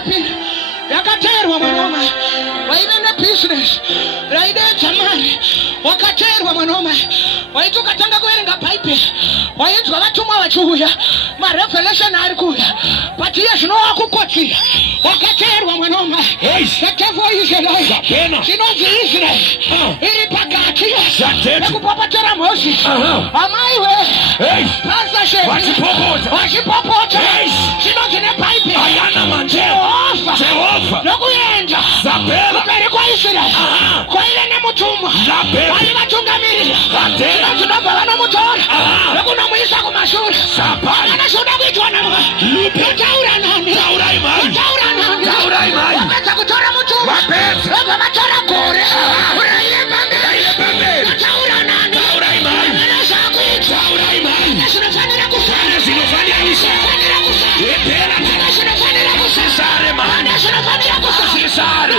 yapili yakaterwa mwanaume waimene business raide jamani wakaterwa mwanaume waitu katanga kuerenga pipe waitu watumwa wachuya ma revelation alikuya patia shino wakukotia wakaterwa mwanaume yakevo Israeli shino Israeli ili pakatia yakupapatera moshi amaiwe pasa shebi washipopota shino zine pipe ayana manje Jehova nokuyenda kupere kwa Israeli kwa ile ne mutumwa wali batungamirira tunabba bana mutora nokuna mwisa ku mashuri ana shoda bitwana mwa taura nani taura imani wapeta kutora mutumwa wapeta matora kore uraile bambe taura nani taura imani taura imani sinofanya kusana sinofanya kusana epera sinofanya kusana sare mana sinofanya kusana sare